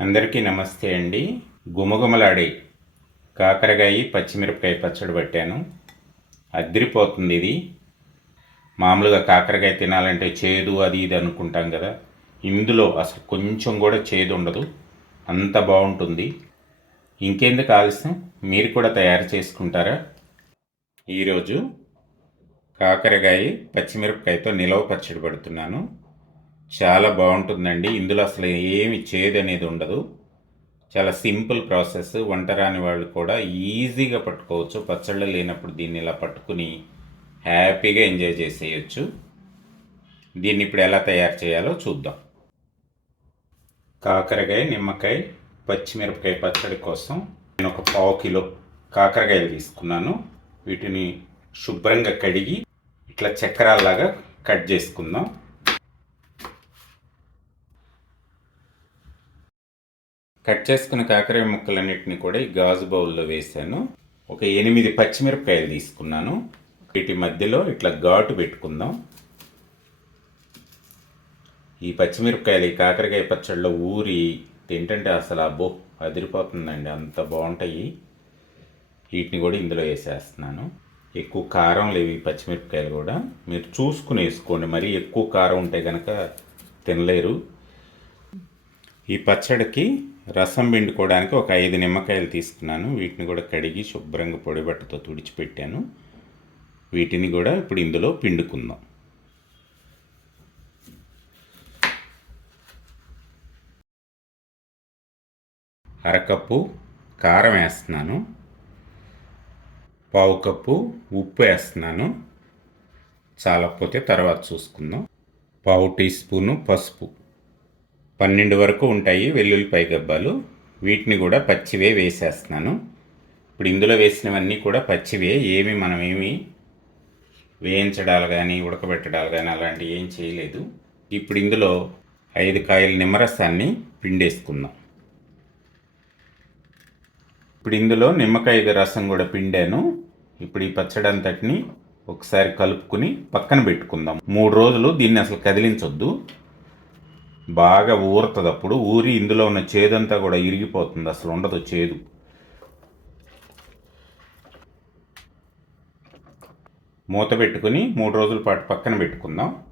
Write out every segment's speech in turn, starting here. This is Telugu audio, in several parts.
అందరికీ నమస్తే అండి. గుమగుమలాడే కాకరకాయ పచ్చిమిరపకాయ పచ్చడి పట్టాను. అద్దరిపోతుంది ఇది. మామూలుగా కాకరకాయ తినాలంటే చేదు అది ఇది అనుకుంటాం కదా. ఇందులో అసలు కొంచెం కూడా చేదు ఉండదు. అంత బాగుంటుంది. ఇంకెందుకు ఆలస్యం? మీరు కూడా తయారు చేసుకుంటారా? ఈరోజు కాకరకాయ పచ్చిమిరపకాయతో నిలవ పచ్చడి పడుతున్నాను. చాలా బాగుంటుందండి. ఇందులో అసలు ఏమి చేదు అనేది ఉండదు. చాలా సింపుల్ ప్రాసెస్ వంట రాని వాళ్ళు కూడా ఈజీగా పట్టుకోవచ్చు. పచ్చళ్ళు లేనప్పుడు దీన్ని ఇలా పట్టుకుని హ్యాపీగా ఎంజాయ్ చేసేయచ్చు. దీన్ని ఇప్పుడు ఎలా తయారు చేయాలో చూద్దాం. కాకరకాయ నిమ్మకాయ పచ్చిమిరపకాయ పచ్చడి కోసం నేను ఒక పావు కిలో కాకరకాయలు తీసుకున్నాను. వీటిని శుభ్రంగా కడిగి ఇట్లా చక్రాల్లాగా కట్ చేసుకుందాం. కట్ చేసుకున్న కాకరకాయ ముక్కలన్నింటినీ కూడా ఈ గాజు బౌల్లో వేసాను ఒక ఎనిమిది పచ్చిమిరపకాయలు తీసుకున్నాను. వీటి మధ్యలో ఇట్లా ఘాటు పెట్టుకుందాం. ఈ పచ్చిమిరపకాయలు ఈ కాకరకాయ పచ్చళ్ళలో ఊరి తింటంటే అసలు అబ్బో అదిరిపోతుందండి. అంత బాగుంటాయి. వీటిని కూడా ఇందులో వేసేస్తున్నాను. ఎక్కువ కారం లేవు ఈ పచ్చిమిరపకాయలు కూడా. మీరు చూసుకుని వేసుకోండి. మరీ ఎక్కువ కారం ఉంటే కనుక తినలేరు. ఈ పచ్చడికి రసం పిండుకోవడానికి ఒక ఐదు నిమ్మకాయలు తీసుకున్నాను. వీటిని కూడా కడిగి శుభ్రంగా పొడిబట్టతో తుడిచిపెట్టాను. వీటిని కూడా ఇప్పుడు ఇందులో పిండుకుందాం. అరకప్పు కారం వేస్తున్నాను. పావు కప్పు ఉప్పు వేస్తున్నాను. చాలకపోతే తర్వాత చూసుకుందాం. పావు టీ స్పూను పసుపు. పన్నెండు వరకు ఉంటాయి వెల్లుల్లిపాయ గబ్బాలు. వీటిని కూడా పచ్చివే వేసేస్తున్నాను. ఇప్పుడు ఇందులో వేసినవన్నీ కూడా పచ్చివే. ఏమి మనం ఏమి వేయించడాలు కానీ ఉడకబెట్టడాలు కానీ అలాంటివి ఏం చేయలేదు. ఇప్పుడు ఇందులో ఐదు కాయల నిమ్మరసాన్ని పిండేసుకుందాం. ఇప్పుడు ఇందులో నిమ్మకాయ రసం కూడా పిండాను. ఇప్పుడు ఈ పచ్చడి అంతటిని ఒకసారి కలుపుకుని పక్కన పెట్టుకుందాం. మూడు రోజులు దీన్ని అసలు కదిలించొద్దు. బాగా ఊరుతుంది అప్పుడు ఊరి ఇందులో ఉన్న చేదంతా కూడా ఇరిగిపోతుంది. అసలు ఉండదు చేదు. మూత పెట్టుకుని మూడు రోజుల పాటు పక్కన పెట్టుకుందాం.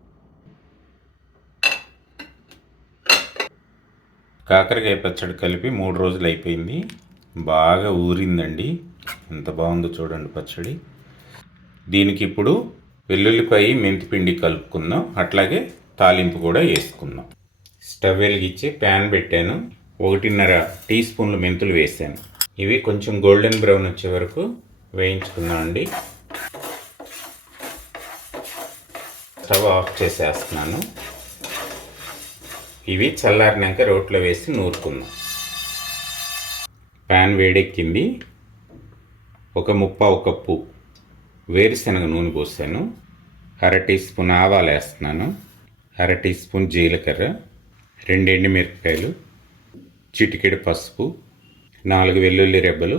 కాకరకాయ పచ్చడి కలిపి మూడు రోజులు అయిపోయింది. బాగా ఊరిందండి. ఎంత బాగుందో చూడండి పచ్చడి. దీనికి ఇప్పుడు వెల్లుల్లిపాయ మెంతిపిండి కలుపుకుందాం. అట్లాగే తాలింపు కూడా వేసుకుందాం. స్టవ్ వెలిగించి ప్యాన్ పెట్టాను. ఒకటిన్నర టీ స్పూన్లు మెంతులు వేసాను. ఇవి కొంచెం గోల్డెన్ బ్రౌన్ వచ్చే వరకు వేయించుకుందాం అండి. స్టవ్ ఆఫ్ చేసేస్తున్నాను. ఇవి చల్లారినాక రోట్లో వేసి నూరుకుందాం. ప్యాన్ వేడెక్కింది. ఒక ముప్పావు కప్పు వేరుశనగ నూనె పోసాను. అర టీ స్పూన్ ఆవాలు వేస్తున్నాను. అర టీ స్పూన్ జీలకర్ర. రెండు ఎండుమిరపకాయలు చిటికెడు పసుపు నాలుగు వెల్లుల్లి రెబ్బలు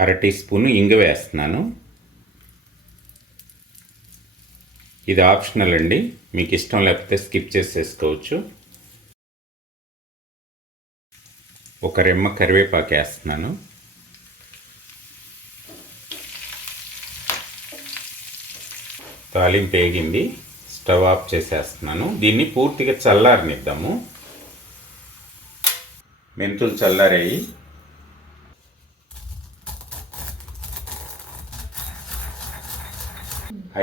అర టీ స్పూన్ ఇంగ వేస్తున్నాను. ఇది ఆప్షనల్ అండి. మీకు ఇష్టం లేకపోతే స్కిప్ చేసేసుకోవచ్చు. ఒక రెమ్మ కరివేపాకు వేస్తున్నాను. తాలింపు వేగింది. స్టవ్ ఆఫ్ చేసేస్తున్నాను. దీన్ని పూర్తిగా చల్లారనిద్దాము. మెంతులు చల్లారాయి.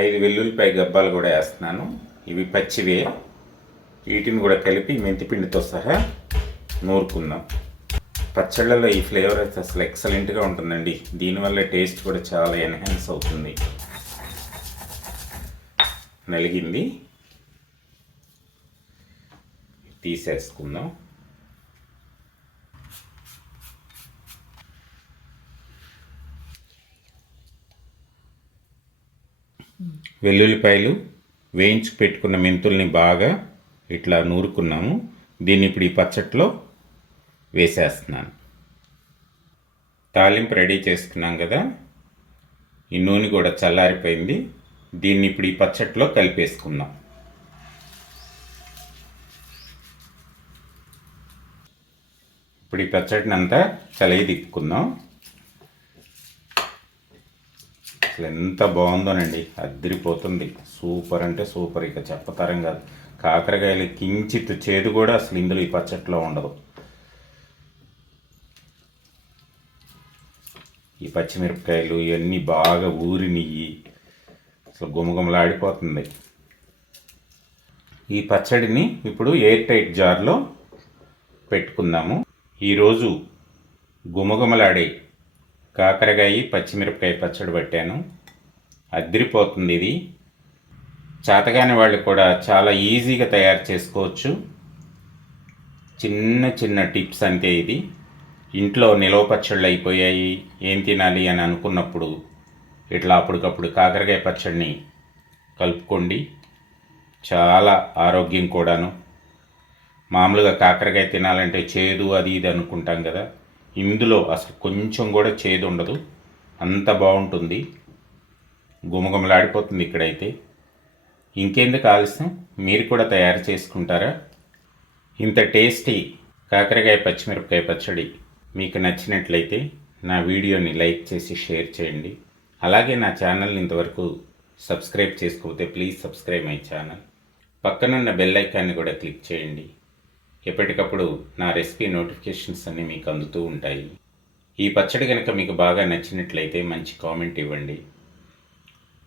ఐదు వెల్లుల్లిపాయ గబ్బాలు కూడా వేస్తున్నాను. ఇవి పచ్చివే. వీటిని కూడా కలిపి మెంతిపిండితో సహా నూరుకుందాం. పచ్చళ్ళలో ఈ ఫ్లేవర్ అయితే అసలు ఎక్సలెంట్గా ఉంటుందండి. దీనివల్ల టేస్ట్ కూడా చాలా ఎన్హాన్స్ అవుతుంది. నలిగింది. తీసేసుకుందాం. వెల్లుల్లిపాయలు వేయించి పెట్టుకున్న మెంతుల్ని బాగా ఇట్లా నూరుకున్నాము. దీన్ని ఇప్పుడు ఈ పచ్చట్లో వేసేస్తున్నాను. తాలింపు రెడీ చేసుకున్నాం కదా. ఈ నూనె కూడా చల్లారిపోయింది. దీన్ని ఇప్పుడు ఈ పచ్చట్లో కలిపేసుకుందాం. ఇప్పుడు ఈ పచ్చడిని అంతా చలయి తిప్పుకుందాం. అసలు ఎంత బాగుందోనండి అద్దరిపోతుంది సూపర్ అంటే సూపర్ ఇక చెప్పతరం కాదు. కాకరకాయలు కించిత్ చేదు కూడా అసలు ఇందులో ఈ పచ్చట్లో ఉండదు. ఈ పచ్చిమిరపకాయలు ఇవన్నీ బాగా ఊరినియ్యి అసలు గుమగుమలాడిపోతుంది. ఈ పచ్చడిని ఇప్పుడు ఎయిర్ టైట్ జార్లో పెట్టుకుందాము. ఈరోజు గుమగుమలాడే కాకరకాయ పచ్చిమిరపకాయ పచ్చడి పెట్టాను. అద్దరిపోతుంది ఇది. చేతగాని వాళ్ళు కూడా చాలా ఈజీగా తయారు చేసుకోవచ్చు. చిన్న చిన్న టిప్స్ అంతే ఇది. ఇంట్లో నిలవ పచ్చళ్ళు అయిపోయాయి. ఏం తినాలి అని అనుకున్నప్పుడు ఇట్లా అప్పటికప్పుడు కాకరకాయ పచ్చడిని కలుపుకోండి. చాలా ఆరోగ్యం కూడాను. మామూలుగా కాకరకాయ తినాలంటే చేదు అది ఇది అనుకుంటాం కదా. ఇందులో అసలు కొంచెం కూడా చేదు ఉండదు. అంత బాగుంటుంది. గుమగుమలాడిపోతుంది ఇక్కడైతే. ఇంకెందుకు ఆలస్యం? మీరు కూడా తయారు చేసుకుంటారా? ఇంత టేస్టీ కాకరకాయ పచ్చిమిరపకాయ పచ్చడి మీకు నచ్చినట్లయితే నా వీడియోని లైక్ చేసి షేర్ చేయండి. అలాగే నా ఛానల్ని ఇంతవరకు సబ్స్క్రైబ్ చేసుకోకపోతే ప్లీజ్ సబ్స్క్రైబ్ మై ఛానల్. పక్కనున్న బెల్ ఐకాన్ని కూడా క్లిక్ చేయండి. ఎప్పటికప్పుడు నా రెసిపీ నోటిఫికేషన్స్ అన్నీ మీకు అందుతూ ఉంటాయి. ఈ పచ్చడి కనుక మీకు బాగా నచ్చినట్లయితే మంచి కామెంట్ ఇవ్వండి.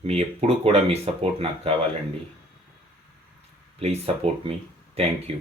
మీ ఎప్పుడూ కూడా మీ సపోర్ట్ నాకు కావాలండి. Please support me. Thank you.